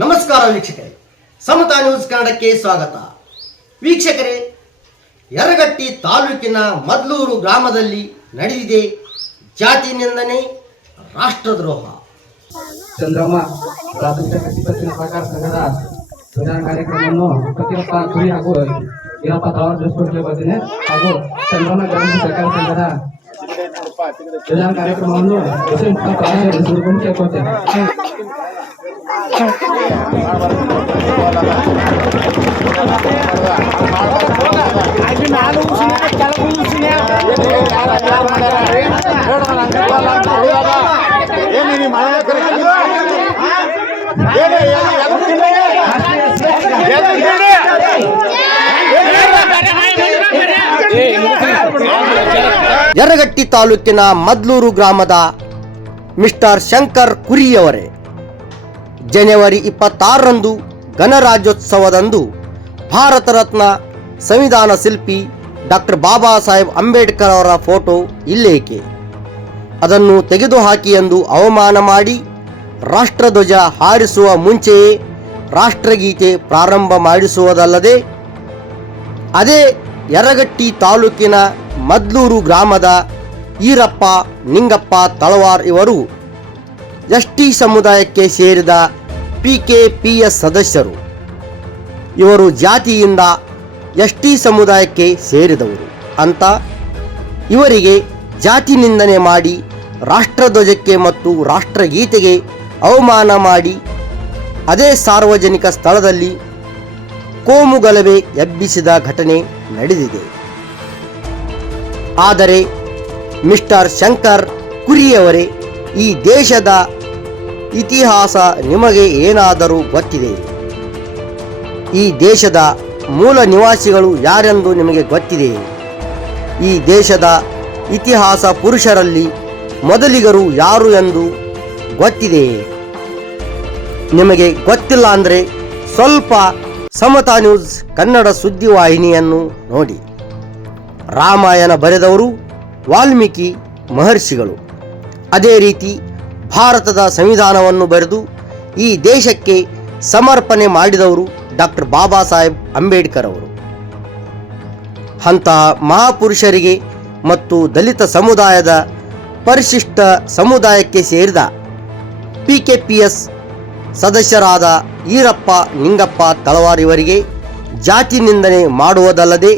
ನಮಸ್ಕಾರ ವೀಕ್ಷಕರೇ, ಸಮತಾ ನ್ಯೂಸ್ ಕನ್ನಡಕ್ಕೆ ಸ್ವಾಗತ. ವೀಕ್ಷಕರೇ, ಯರಗಟ್ಟಿ ತಾಲೂಕಿನ ಮದ್ಲೂರು ಗ್ರಾಮದಲ್ಲಿ ನಡೆದಿದೆ ಜಾತಿ ನಿಂದನೆ, ರಾಷ್ಟ್ರದ್ರೋಹ. ಚಂದ್ರಮ್ಮ ಪ್ರಾಥಮಿಕ ಕೃಷಿ ಪತ್ತಿನ ಸಹಕಾರ ಸಂಘದ ಪ್ರಧಾನ ಕಾರ್ಯಕ್ರಮವನ್ನು ಫಕೀರಪ್ಪ ಕುರಿ ಹಾಗೂ ವೀರಪ್ಪ ತಳವಾರ ಜೋಸ್ಪುರಕ್ಕೆ ಬರ್ತೀನಿ ಹಾಗೂ ಚಂದ್ರಮ್ಮ ಗ್ರಾಮ ಸಹಕಾರ ಸಂಘದ ಪ್ರಧಾನ ಕಾರ್ಯಕ್ರಮವನ್ನು ಕೇಳ್ಕೊಳ್ತೇನೆ. ಯರಗಟ್ಟಿ ತಾಲೂಕಿನ ಮದ್ಲೂರು ಗ್ರಾಮದ ಮಿಸ್ಟರ್ ಶಂಕರ್ ಕುರಿಯವರೇ ಜನವರಿ 26ರಂದು ಗಣರಾಜ್ಯೋತ್ಸವದಂದು ಭಾರತ ರತ್ನ ಸಂವಿಧಾನ ಶಿಲ್ಪಿ ಡಾಕ್ಟರ್ ಬಾಬಾ ಸಾಹೇಬ್ ಅಂಬೇಡ್ಕರ್ ಅವರ ಫೋಟೋ ಇಲ್ಲೇಕೆ, ಅದನ್ನು ತೆಗೆದುಹಾಕಿ ಎಂದು ಅವಮಾನ ಮಾಡಿ ರಾಷ್ಟ್ರಧ್ವಜ ಹಾರಿಸುವ ಮುಂಚೆಯೇ ರಾಷ್ಟ್ರಗೀತೆ ಪ್ರಾರಂಭ ಮಾಡಿಸುವುದಲ್ಲದೆ ಅದೇ ಯರಗಟ್ಟಿ ತಾಲೂಕಿನ ಮದ್ಲೂರು ಗ್ರಾಮದ ಈರಪ್ಪ ನಿಂಗಪ್ಪ ತಳವಾರ್ ಇವರು ಎಸ್ಟಿ ಸಮುದಾಯಕ್ಕೆ ಸೇರಿದ PKPS ಸದಸ್ಯರು. ಇವರು ಜಾತಿಯಿಂದ ಎಸ್ಟಿ ಸಮುದಾಯಕ್ಕೆ ಸೇರಿದವರು ಅಂತ ಇವರಿಗೆ ಜಾತಿ ನಿಂದನೆ ಮಾಡಿ ರಾಷ್ಟ್ರಧ್ವಜಕ್ಕೆ ಮತ್ತು ರಾಷ್ಟ್ರಗೀತೆಗೆ ಅವಮಾನ ಮಾಡಿ ಅದೇ ಸಾರ್ವಜನಿಕ ಸ್ಥಳದಲ್ಲಿ ಕೋಮುಗಲಭೆ ಎಬ್ಬಿಸಿದ ಘಟನೆ ನಡೆದಿದೆ. ಆದರೆ ಮಿಸ್ಟರ್ ಶಂಕರ್ ಕುರಿಯವರೇ, ಈ ದೇಶದ ಇತಿಹಾಸ ನಿಮಗೆ ಏನಾದರೂ ಗೊತ್ತಿದೆ? ಈ ದೇಶದ ಮೂಲ ನಿವಾಸಿಗಳು ಯಾರೆಂದು ನಿಮಗೆ ಗೊತ್ತಿದೆ? ಈ ದೇಶದ ಇತಿಹಾಸ ಪುರುಷರಲ್ಲಿ ಮೊದಲಿಗರು ಯಾರು ಎಂದು ಗೊತ್ತಿದೆ? ನಿಮಗೆ ಗೊತ್ತಿಲ್ಲ ಅಂದರೆ ಸ್ವಲ್ಪ ಸಮತಾ ನ್ಯೂಸ್ ಕನ್ನಡ ಸುದ್ದಿವಾಹಿನಿಯನ್ನು ನೋಡಿ. ರಾಮಾಯಣ ಬರೆದವರು ವಾಲ್ಮೀಕಿ ಮಹರ್ಷಿಗಳು. ಅದೇ ರೀತಿ ಭಾರತದ ಸಂವಿಧಾನವನ್ನು ಬರೆದು ಈ ದೇಶಕ್ಕೆ ಸಮರ್ಪಣೆ ಮಾಡಿದವರು ಡಾಕ್ಟರ್ ಬಾಬಾ ಸಾಹೇಬ್ ಅಂಬೇಡ್ಕರ್ ಅವರು. ಅಂತಹ ಮಹಾಪುರುಷರಿಗೆ ಮತ್ತು ದಲಿತ ಸಮುದಾಯದ ಪರಿಶಿಷ್ಟ ಸಮುದಾಯಕ್ಕೆ ಸೇರಿದ PKPS ಸದಸ್ಯರಾದ ಈರಪ್ಪ ನಿಂಗಪ್ಪ ತಳವಾರ್ ಇವರಿಗೆ ಜಾತಿ ನಿಂದನೆ ಮಾಡುವುದಲ್ಲದೆ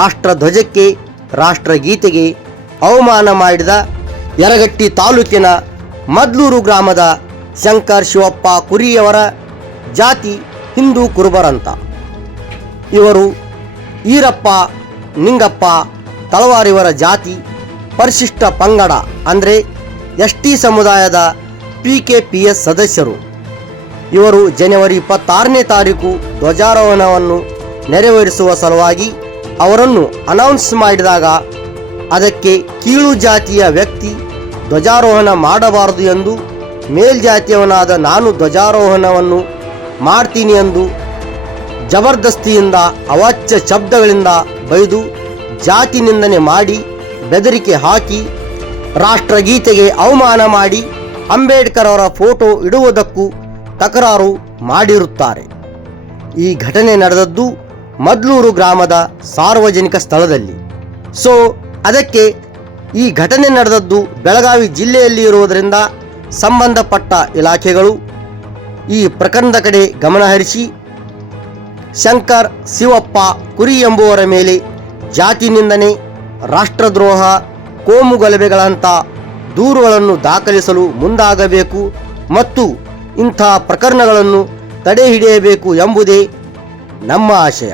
ರಾಷ್ಟ್ರಧ್ವಜಕ್ಕೆ ರಾಷ್ಟ್ರಗೀತೆಗೆ ಅವಮಾನ ಮಾಡಿದ ಯರಗಟ್ಟಿ ತಾಲೂಕಿನ ಮದ್ಲೂರು ಗ್ರಾಮದ ಶಂಕರ್ ಶಿವಪ್ಪ ಕುರಿಯವರ ಜಾತಿ ಹಿಂದೂ ಕುರುಬರಂತ. ಇವರು ಈರಪ್ಪ ನಿಂಗಪ್ಪ ತಳವಾರ್ ಇವರ ಜಾತಿ ಪರಿಶಿಷ್ಟ ಪಂಗಡ ಅಂದರೆ ST ಸಮುದಾಯದ PKPS ಸದಸ್ಯರು. ಇವರು ಜನವರಿ 26ನೇ ತಾರೀಕು ಧ್ವಜಾರೋಹಣವನ್ನು ನೆರವೇರಿಸುವ ಸಲುವಾಗಿ ಅವರನ್ನು ಅನೌನ್ಸ್ ಮಾಡಿದಾಗ ಅದಕ್ಕೆ ಕೀಳು ಜಾತಿಯ ವ್ಯಕ್ತಿ ಧ್ವಜಾರೋಹಣ ಮಾಡಬಾರದು ಎಂದು ಮೇಲ್ಜಾತಿಯವನಾದ ನಾನು ಧ್ವಜಾರೋಹಣವನ್ನು ಮಾಡ್ತೀನಿ ಎಂದು ಜಬರ್ದಸ್ತಿಯಿಂದ ಅವಾಚ್ಯ ಶಬ್ದಗಳಿಂದ ಬೈದು ಜಾತಿ ನಿಂದನೆ ಮಾಡಿ ಬೆದರಿಕೆ ಹಾಕಿ ರಾಷ್ಟ್ರಗೀತೆಗೆ ಅವಮಾನ ಮಾಡಿ ಅಂಬೇಡ್ಕರ್ ಅವರ ಫೋಟೋ ಇಡುವುದಕ್ಕೂ ತಕರಾರು ಮಾಡಿರುತ್ತಾರೆ. ಈ ಘಟನೆ ನಡೆದದ್ದು ಮದ್ಲೂರು ಗ್ರಾಮದ ಸಾರ್ವಜನಿಕ ಸ್ಥಳದಲ್ಲಿ. ಸೊ ಅದಕ್ಕೆ ಈ ಘಟನೆ ನಡೆದದ್ದು ಬೆಳಗಾವಿ ಜಿಲ್ಲೆಯಲ್ಲಿ ಇರುವುದರಿಂದ ಸಂಬಂಧಪಟ್ಟ ಇಲಾಖೆಗಳು ಈ ಪ್ರಕರಣದ ಕಡೆ ಗಮನಹರಿಸಿ ಶಂಕರ್ ಶಿವಪ್ಪ ಕುರಿ ಎಂಬುವರ ಮೇಲೆ ಜಾತಿ ನಿಂದನೆ, ರಾಷ್ಟ್ರದ್ರೋಹ, ಕೋಮುಗಲಭೆಗಳಂಥ ದೂರುಗಳನ್ನು ದಾಖಲಿಸಲು ಮುಂದಾಗಬೇಕು ಮತ್ತು ಇಂಥ ಪ್ರಕರಣಗಳನ್ನು ತಡೆ ಹಿಡಿಯಬೇಕು ಎಂಬುದೇ ನಮ್ಮ ಆಶಯ.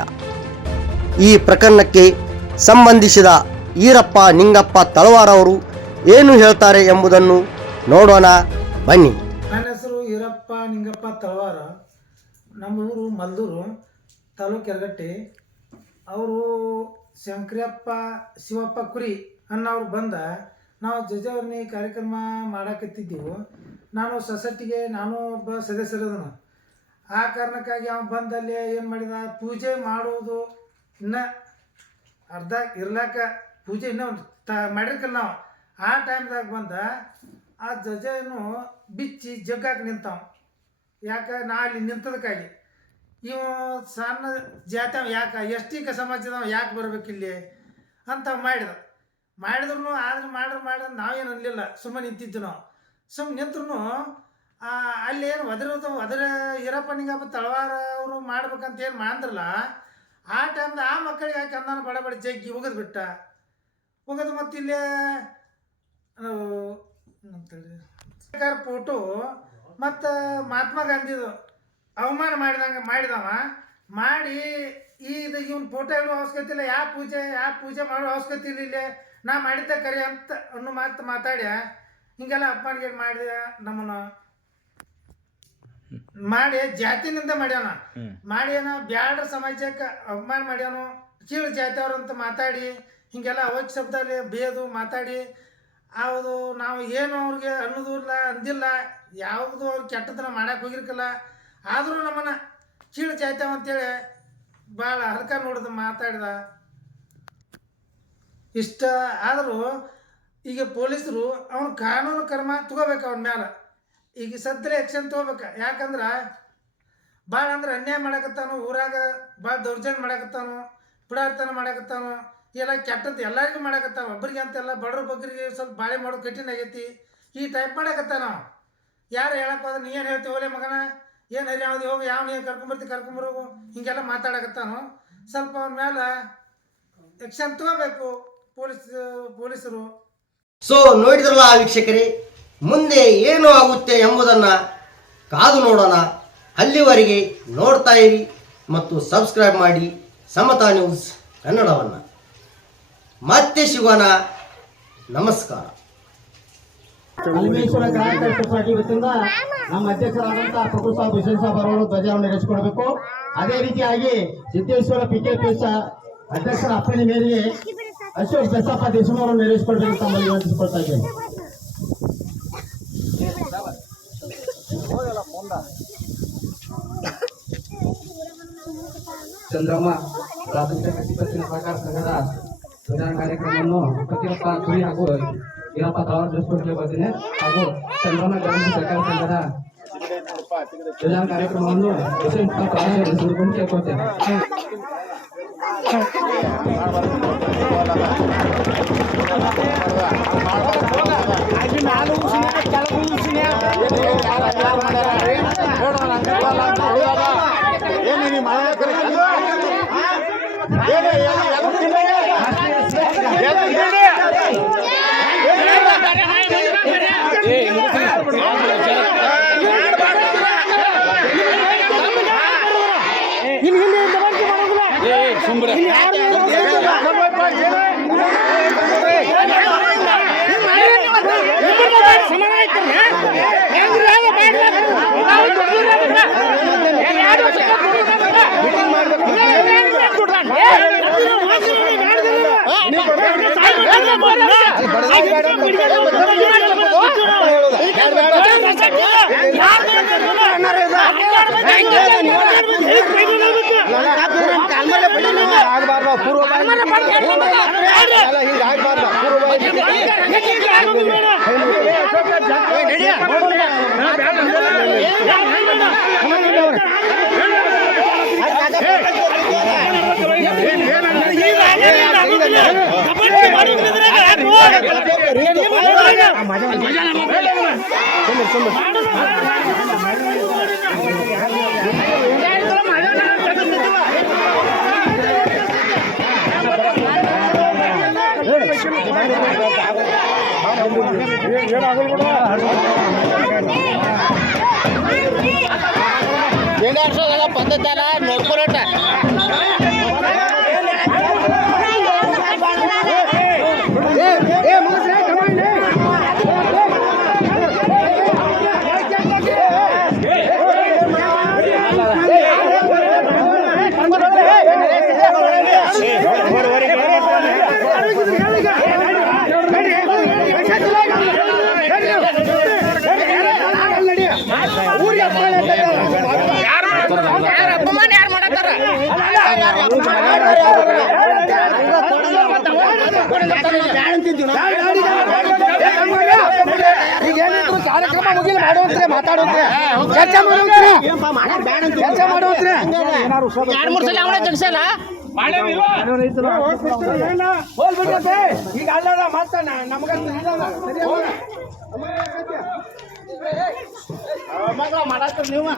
ಈ ಪ್ರಕರಣಕ್ಕೆ ಸಂಬಂಧಿಸಿದ ಈರಪ್ಪ ನಿಂಗಪ್ಪ ತಳವಾರ್ ಅವರು ಏನು ಹೇಳ್ತಾರೆ ಎಂಬುದನ್ನು ನೋಡೋಣ ಬನ್ನಿ. ನನ್ನ ಹೆಸರು ಈರಪ್ಪ ನಿಂಗಪ್ಪ ತಳವಾರ. ನಮ್ಮ ಊರು ಮಲ್ದೂರು ತಾಲೂಕು ಯರಗಟ್ಟಿ. ಅವರು ಶಂಕರಪ್ಪ ಶಿವಪ್ಪ ಕುರಿ ಅನ್ನೋರು ಬಂದ ನಾವು ಧ್ವಜಾರೋಹಣೆ ಕಾರ್ಯಕ್ರಮ ಮಾಡಾಕತ್ತಿದ್ದೆವು. ನಾನು ಸೊಸೈಟಿಗೆ ನಾನು ಒಬ್ಬ ಸದಸ್ಯರದನು. ಆ ಕಾರಣಕ್ಕಾಗಿ ಅವ್ನು ಬಂದಲ್ಲಿ ಏನು ಮಾಡಿದ, ಪೂಜೆ ಮಾಡುವುದು ಇನ್ನು ಅರ್ಧ ಇರ್ಲಾಕ ಪೂಜೆ ಇನ್ನೂ ಮಾಡಿರ್ಕಲ್ಲ ನಾವು. ಆ ಟೈಮ್ದಾಗ ಬಂದ ಆ ಧ್ವಜನು ಬಿಚ್ಚಿ ಜಗ್ಗಾಕ ನಿಂತಾವ. ಯಾಕೆ ನಾ ಅಲ್ಲಿ ನಿಂತದಕ್ಕಾಗಿ ಇವ ಸಣ್ಣ ಜಾತಿ ಯಾಕೆ ಎಷ್ಟಿಕ ಸಮಾಜದವ ಯಾಕೆ ಬರ್ಬೇಕಿಲ್ಲಿ ಅಂತ ಮಾಡಿದ್ರು ಆದ್ರೆ ನಾವೇನು ಅನ್ನಲಿಲ್ಲ, ಸುಮ್ಮನೆ ನಿಂತಿದ್ದು ನಾವು. ಸುಮ್ಮನೆ ನಿಂತ್ರು ಅಲ್ಲಿ ಏನು ಒದರ ಈರಪ್ಪ ನಿಂಗಪ್ಪ ತಳವಾರ ಅವರು ಮಾಡ್ಬೇಕಂತ ಏನು ಮಾಡಿದ್ರಲ್ಲ, ಆ ಟೈಮ್ದು ಆ ಮಕ್ಕಳಿಗೆ ಯಾಕೆ ಅಂದಾನ ಬಡ ಜಗ್ಗಿ ಒಗದು ಬಿಟ್ಟ. ಒಗದು ಮತ್ತು ಇಲ್ಲೇ ಫೋಟೋ ಮತ್ತು ಮಹಾತ್ಮ ಗಾಂಧಿದು ಅವಮಾನ ಮಾಡಿದವ ಮಾಡಿ ಇವನ್ ಫೋಟೋ ಇಡುವ ಅವಶ್ಯಕತೆ ಇಲ್ಲ, ಯಾವ ಪೂಜೆ ಮಾಡೋ ಅವಶ್ಯಕತೆ ಇಲ್ಲ, ಇಲ್ಲೇ ನಾ ಮಾಡಿದ್ದ ಕರಿ ಅಂತ ಅನ್ನೋ ಮಾತಾಡ್ಯ ಹಿಂಗೆಲ್ಲ ಅಪ್ಪನಿಗೆ ಮಾಡಿದ ನಮ್ಮನ್ನು ಮಾಡಿ ಜಾತಿನಿಂದ ಮಾಡ್ಯಾನ. ಮಾಡ್ಯಾನ ಬ್ಯಾಡ್ರ ಸಮಾಜಕ್ಕೆ ಅವಮಾನ ಮಾಡ್ಯಾನು, ಕೀಳು ಜಾತಿಯವ್ರು ಅಂತ ಮಾತಾಡಿ ಹಿಂಗೆಲ್ಲ ಅವಾಚ್ಯ ಶಬ್ದಲ್ಲಿ ಬೇದು ಮಾತಾಡಿ ಹೌದು ನಾವು ಏನು ಅವ್ರಿಗೆ ಅನ್ನೋದು ಇಲ್ಲ ಅಂದಿಲ್ಲ, ಯಾವುದು ಅವ್ರಿಗೆ ಕೆಟ್ಟತನ ಮಾಡಕ್ಕೆ ಹೋಗಿರ್ಕಲ್ಲ. ಆದರೂ ನಮ್ಮನ್ನು ಕೀಳು ಜಾತ್ಯಾವ ಅಂತೇಳಿ ಭಾಳ ಹಲ್ಕ ನೋಡಿದ ಮಾತಾಡಿದ. ಇಷ್ಟ ಆದರೂ ಈಗ ಪೊಲೀಸರು ಅವನು ಕಾನೂನು ಕ್ರಮ ತಗೋಬೇಕು ಅವನ ಮೇಲೆ. ಈಗ ಸದ್ಯ ಆ್ಯಕ್ಷನ್ ತೊಗೋಬೇಕು. ಯಾಕಂದ್ರೆ ಭಾಳ ಅಂದ್ರೆ ಅನ್ಯಾಯ ಮಾಡಕತ್ತಾನು, ಊರಾಗ ಭಾಳ ದೌರ್ಜನ್ಯ ಮಾಡಕತ್ತಾನು, ಪುಡಾರ್ತನ ಮಾಡಕತ್ತಾನು, ಎಲ್ಲ ಕೆಟ್ಟದ್ದು ಎಲ್ಲರಿಗೂ ಮಾಡಕತ್ತಾವ. ಒಬ್ಬರಿಗೆ ಅಂತೆಲ್ಲ ಬಡ್ರ ಬಗ್ಗರಿಗೆ ಸ್ವಲ್ಪ ಬಾಳೆ ಮಾಡೋದು ಕಠಿಣ ಆಗೈತಿ. ಈ ಟೈಪ್ ಮಾಡಕತ್ತಾನ ನಾವು. ಯಾರು ಹೇಳಕ್ಕೆ ಹೋದ್ರೆ ನೀ ಏನು ಹೇಳ್ತೀವಿ ಓಲೆ ಮಗನ, ಏನು ಹರಿ ಯಾವ್ದು ಹೋಗಿ ಯಾವ ನೀನು ಕರ್ಕೊಂಬರೋಗು ಹಿಂಗೆಲ್ಲ ಮಾತಾಡಕತ್ತಾನು. ಸ್ವಲ್ಪ ಅವನ ಮೇಲೆ ಆ್ಯಕ್ಷನ್ ತಗೋಬೇಕು ಪೊಲೀಸರು. ಸೊ ನೋಡಿದ್ರಲ್ಲ ವೀಕ್ಷಕರೇ, ಮುಂದೆ ಏನು ಆಗುತ್ತೆ ಎಂಬುದನ್ನು ಕಾದು ನೋಡೋಣ. ಅಲ್ಲಿವರೆಗೆ ನೋಡ್ತಾ ಇರಿ ಮತ್ತು ಸಬ್ಸ್ಕ್ರೈಬ್ ಮಾಡಿ ಸಮತಾ ನ್ಯೂಸ್ ಕನ್ನಡವನ್ನು. ಮತ್ತೆ ಸಿಗೋಣ, ನಮಸ್ಕಾರ. ಅಲ್ಮೇಶ್ವರ ಗ್ರಾಹಕರ ಸೊಸೈಟಿ ವತಿಯಿಂದ ನಮ್ಮ ಅಧ್ಯಕ್ಷರಾದಂತಹ ಪ್ರಭು ಸಾಬ್ ಹುಸೇನ್ ಸಾಬ್ ಅವರು ಧ್ವಜಾರೋಹಣ ನಡೆಸಿಕೊಡಬೇಕು. ಅದೇ ರೀತಿಯಾಗಿ ಸಿದ್ದೇಶ್ವರ PKPS ಅಧ್ಯಕ್ಷರ ಅಪ್ಪಣೆ ಮೇರೆಗೆ ಅಶೋಕ್ ಬಸಪ್ಪ ದೇಶಮೂರು ನೆರವೇರಿಸಿಕೊಳ್ಬೇಕು ತಮ್ಮಲ್ಲಿ ವಿನಂತಿಸಿಕೊಳ್ತಾ ಇದ್ದೇನೆ. ಚಂದ್ರಮ್ಮ ಪ್ರಾಥಮಿಕ ಕೃಷಿ ಸಹಕಾರ ಸಂಘದ ಧ್ವಜಾರೋಹಣ ಕಾರ್ಯಕ್ರಮವನ್ನು ಫಕೀರಪ್ಪ ಕುರಿ ಹಾಗೂ ಈರಪ್ಪ ತಳವಾರ ನಡೆಸಿಕೊಡ್ಲಿಕ್ಕೆ ಬರ್ತೀನಿ. ಹಾಗೂ ಚಂದ್ರಮ್ಮ ಗ್ರಾಮ ಸಹಕಾರ ಸಂಘದ ಧ್ವಜಾರೋಹಣ ಕಾರ್ಯಕ್ರಮವನ್ನು ಹುಸೇನ್ ಸಾಬ್ ನಡೆಸಿಕೊಂಡು ಕೇಳ್ಕೊಳ್ತೇನೆ. ಪದ್ಧತಿ ಅಲ್ಲ ನೋಡ್ಕೊಳಟ ಕಾರ್ಯಕ್ರಮ ಮುಗಿಲ್ ಮಾಡುವಂತ್ರಿ ಮಾತಾಡುವಂತ್ರಿ ಚರ್ಚೆ ಮಾಡುವಂತ್ರಿ ಚರ್ಚೆ ಮಾಡುವಂತ್ರಿ 2-3 ಸಲ ಅವನೇ ತೆಗ್ಸಲ್ಲ ಈಗ ಅಲ್ಲದ ಮಾತಾಡ ನಮಗ ಮಾಡಾಕ್ರಿ ನೀವು